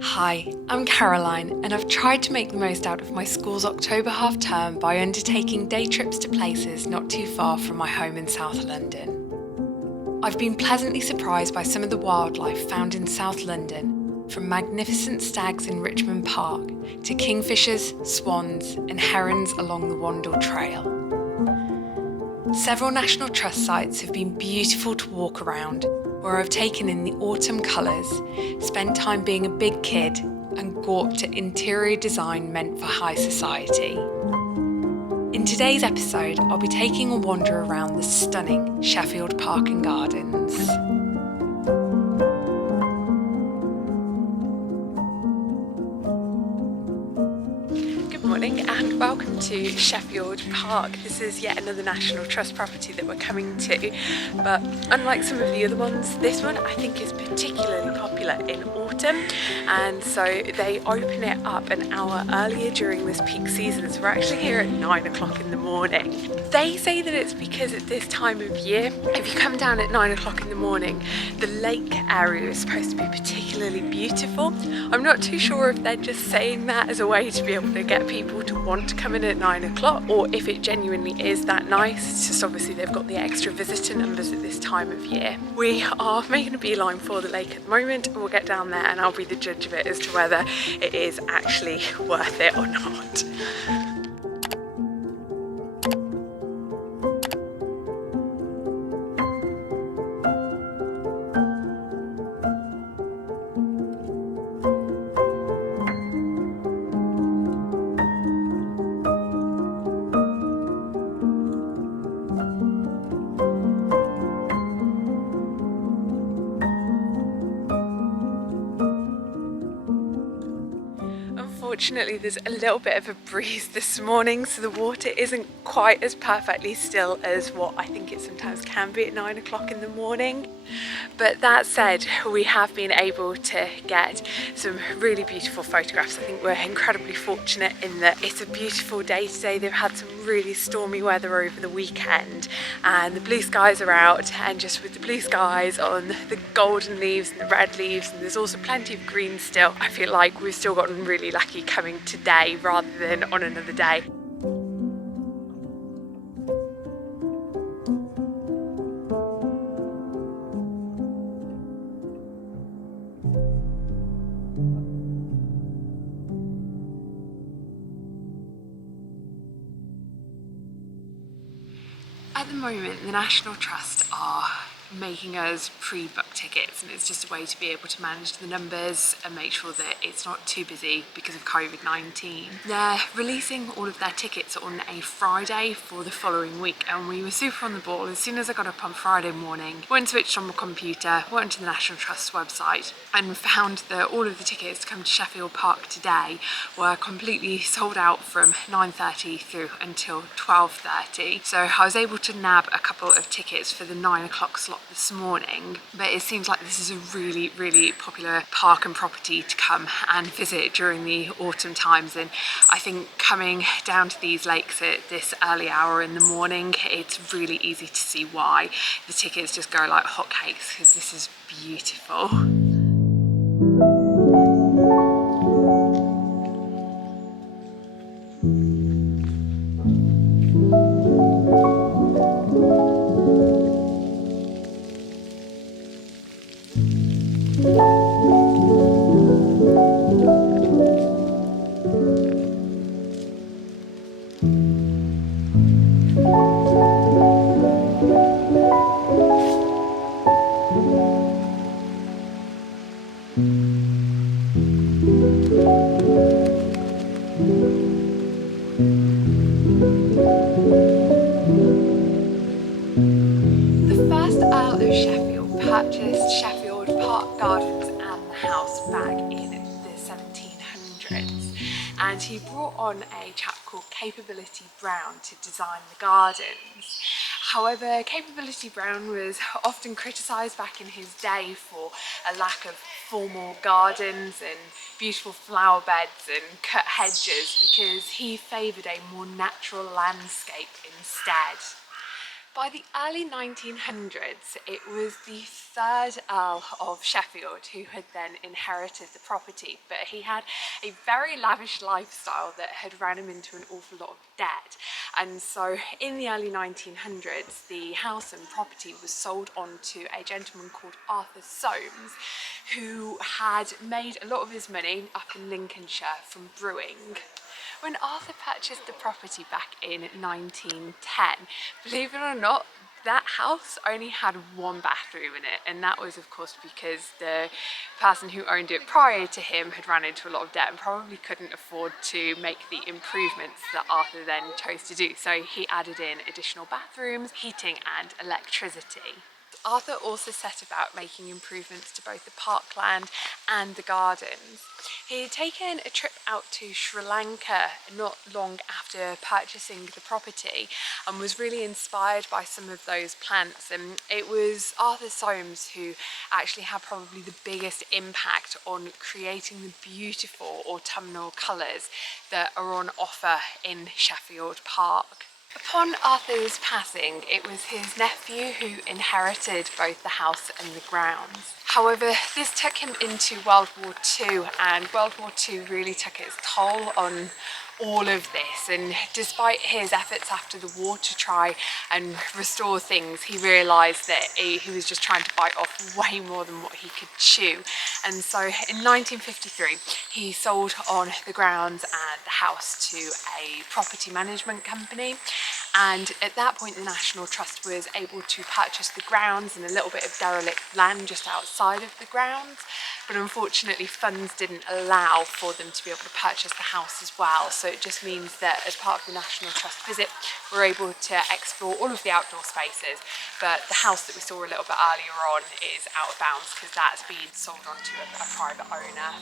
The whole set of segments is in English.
Hi, I'm Caroline, and I've tried to make the most out of my school's October half term by undertaking day trips to places not too far from my home in South London. I've been pleasantly surprised by some of the wildlife found in South London, from magnificent stags in Richmond Park to kingfishers, swans, and herons along the Wandle Trail. Several National Trust sites have been beautiful to walk around, where I've taken in the autumn colours, spent time being a big kid, and gawped at interior design meant for high society. In today's episode, I'll be taking a wander around the stunning Sheffield Park and Gardens. Good morning and welcome to Sheffield Park. This is yet another National Trust property that we're coming to, but unlike some of the other ones, this one I think is particularly popular in autumn, and so they open it up an hour earlier during this peak season. So we're actually here at 9 o'clock in the morning. They say that it's because at this time of year, if you come down at 9 o'clock in the morning, the lake area is supposed to be particularly beautiful. I'm not too sure if they're just saying that as a way to be able to get people to want to come in at 9 o'clock, or if it genuinely is that nice. It's just obviously they've got the extra visitor numbers at this time of year. We are making a beeline for the lake at the moment, and we'll get down there and I'll be the judge of it as to whether it is actually worth it or not. Unfortunately, there's a little bit of a breeze this morning, so the water isn't quite as perfectly still as what I think it sometimes can be at 9 o'clock in the morning. But that said, we have been able to get some really beautiful photographs. I think we're incredibly fortunate in that it's a beautiful day today. They've had some really stormy weather over the weekend and the blue skies are out, and just with the blue skies on the golden leaves and the red leaves, and there's also plenty of green still, I feel like we've still gotten really lucky coming today rather than on another day. At the moment, the National Trust are making us pre-book tickets, and it's just a way to be able to manage the numbers and make sure that it's not too busy because of COVID-19. They're releasing all of their tickets on a Friday for the following week, and we were super on the ball. As soon as I got up on Friday morning, went and switched on my computer, went onto the National Trust website and found that all of the tickets to come to Sheffield Park today were completely sold out from 9:30 through until 12:30. So I was able to nab a couple of tickets for the 9 o'clock slot this morning, but it seems like this is a really popular park and property to come and visit during the autumn times. And I think coming down to these lakes at this early hour in the morning, it's really easy to see why the tickets just go like hotcakes, because this is beautiful. The first Earl of Sheffield purchased Sheffield Park Gardens and the house back in the 1700s, and he brought on a chap called Capability Brown to design the gardens. However, Capability Brown was often criticised back in his day for a lack of formal gardens and beautiful flower beds and cut hedges, because he favoured a more natural landscape instead. By the early 1900s, it was the third Earl of Sheffield who had then inherited the property, but he had a very lavish lifestyle that had ran him into an awful lot of debt. And so in the early 1900s, the house and property was sold on to a gentleman called Arthur Soames, who had made a lot of his money up in Lincolnshire from brewing. When Arthur purchased the property back in 1910, believe it or not, that house only had one bathroom in it, and that was of course because the person who owned it prior to him had run into a lot of debt and probably couldn't afford to make the improvements that Arthur then chose to do. So he added in additional bathrooms, heating and electricity. Arthur also set about making improvements to both the parkland and the gardens. He had taken a trip out to Sri Lanka not long after purchasing the property and was really inspired by some of those plants, and it was Arthur Soames who actually had probably the biggest impact on creating the beautiful autumnal colours that are on offer in Sheffield Park. Upon Arthur's passing, it was his nephew who inherited both the house and the grounds. However, this took him into World War II, and World War II really took its toll on all of this, and despite his efforts after the war to try and restore things, he realised that he was just trying to bite off way more than what he could chew. And so in 1953 he sold on the grounds and the house to a property management company, and at that point the National Trust was able to purchase the grounds and a little bit of derelict land just outside of the grounds, but unfortunately funds didn't allow for them to be able to purchase the house as well. So it just means that as part of the National Trust visit, we're able to explore all of the outdoor spaces, but the house that we saw a little bit earlier on is out of bounds because that's been sold on to a private owner.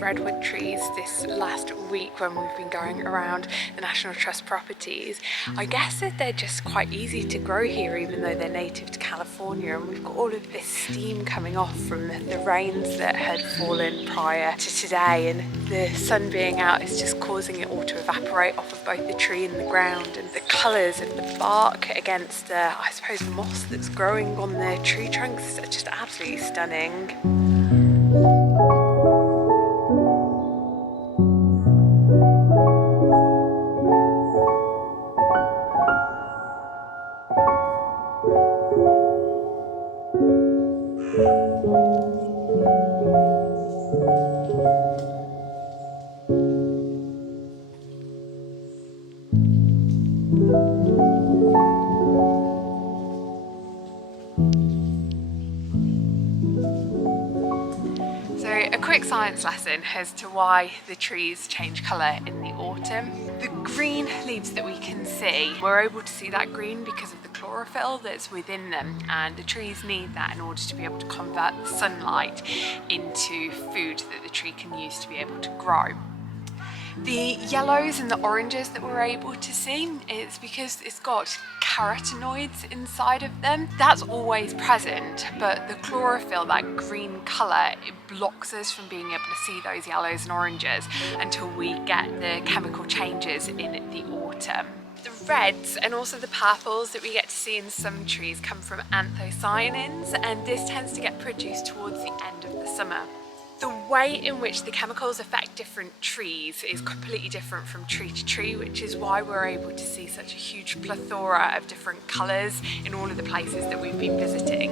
Redwood trees this last week when we've been going around the National Trust properties. I guess that they're just quite easy to grow here even though they're native to California, and we've got all of this steam coming off from the rains that had fallen prior to today, and the sun being out is just causing it all to evaporate off of both the tree and the ground, and the colours of the bark against the, I suppose, moss that's growing on the tree trunks are just absolutely stunning. A quick science lesson as to why the trees change colour in the autumn. The green leaves that we can see, we're able to see that green because of the chlorophyll that's within them, and the trees need that in order to be able to convert the sunlight into food that the tree can use to be able to grow. The yellows and the oranges that we're able to see, it's because it's got carotenoids inside of them. That's always present, but the chlorophyll, that green colour, it blocks us from being able to see those yellows and oranges until we get the chemical changes in the autumn. The reds and also the purples that we get to see in some trees come from anthocyanins, and this tends to get produced towards the end of the summer. The way in which the chemicals affect different trees is completely different from tree to tree, which is why we're able to see such a huge plethora of different colours in all of the places that we've been visiting.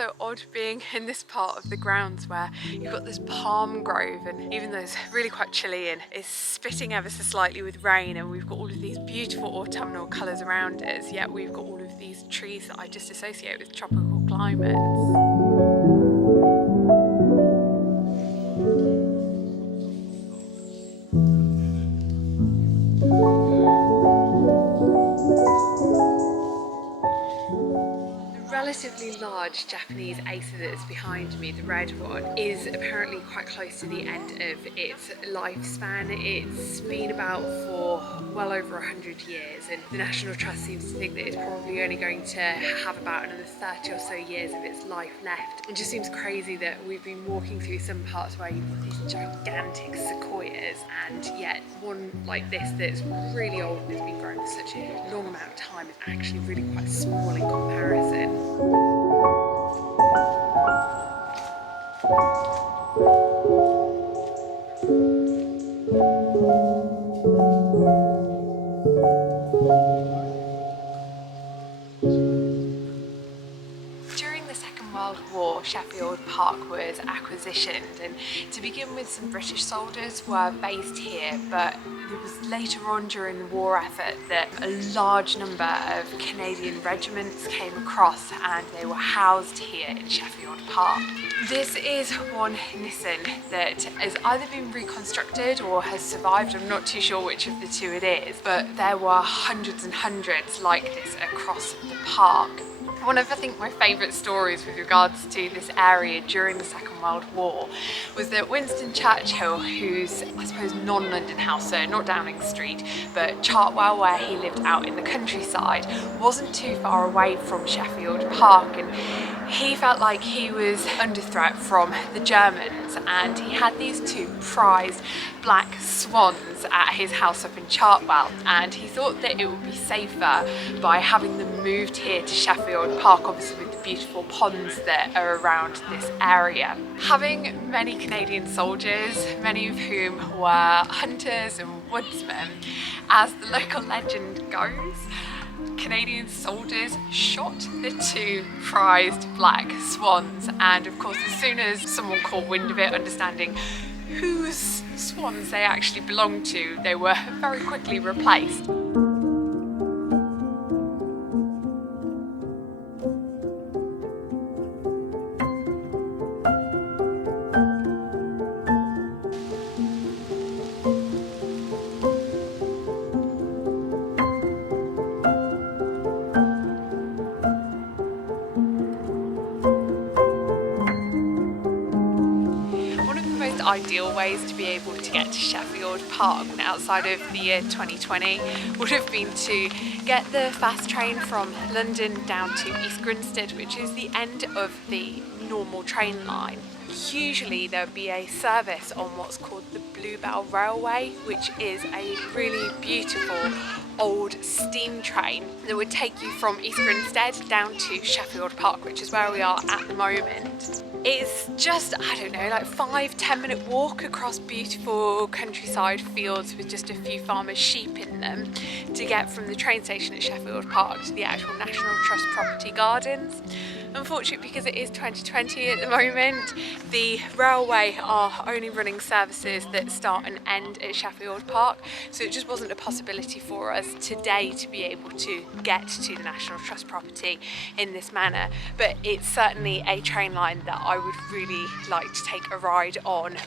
so odd being in this part of the grounds where you've got this palm grove, and even though it's really quite chilly and it's spitting ever so slightly with rain, and we've got all of these beautiful autumnal colours around us, yet we've got all of these trees that I just associate with tropical climates. Relatively large Japanese acer that's behind me, the Redwood, is apparently quite close to the end of its lifespan. It's been about for well over 100 years, and the National Trust seems to think that it's probably only going to have about another 30 or so years of its life left. It just seems crazy that we've been walking through some parts where you've got these gigantic sequoias, and yet one like this that's really old and has been growing for such a long amount of time is actually really quite small in comparison. During the Second World War, Sheffield Park was acquisitioned, and to begin with some British soldiers were based here, but it was later on during the war effort that a large number of Canadian regiments came across and they were housed here in Sheffield Park. This is one Nissan that has either been reconstructed or has survived. I'm not too sure which of the two it is, but there were hundreds and hundreds like this across the park. One of, I think, my favourite stories with regards to this area during the Second World War was that Winston Churchill, who's, I suppose, non-London house, so not Downing Street, but Chartwell, where he lived out in the countryside, wasn't too far away from Sheffield Park, and he felt like he was under threat from the Germans, and he had these two prized black swans at his house up in Chartwell, and he thought that it would be safer by having them moved here to Sheffield Park, obviously with the beautiful ponds that are around this area. Having many Canadian soldiers, many of whom were hunters and woodsmen, as the local legend goes, Canadian soldiers shot the two prized black swans, and of course as soon as someone caught wind of it, understanding whose swans they actually belonged to, they were very quickly replaced. Ideal ways to be able to get to Sheffield Park outside of the year 2020 would have been to get the fast train from London down to East Grinstead, which is the end of the normal train line. Usually there would be a service on what's called the Bluebell Railway, which is a really beautiful old steam train that would take you from East Grinstead down to Sheffield Park, which is where we are at the moment. It's just, I don't know, like 5-10 minute walk across beautiful countryside fields with just a few farmers' sheep in them to get from the train station at Sheffield Park to the actual National Trust property gardens. Unfortunately, because it is 2020 at the moment, the railway are only running services that start and end at Sheffield Park, so it just wasn't a possibility for us today to be able to get to the National Trust property in this manner, but it's certainly a train line that I would really like to take a ride on.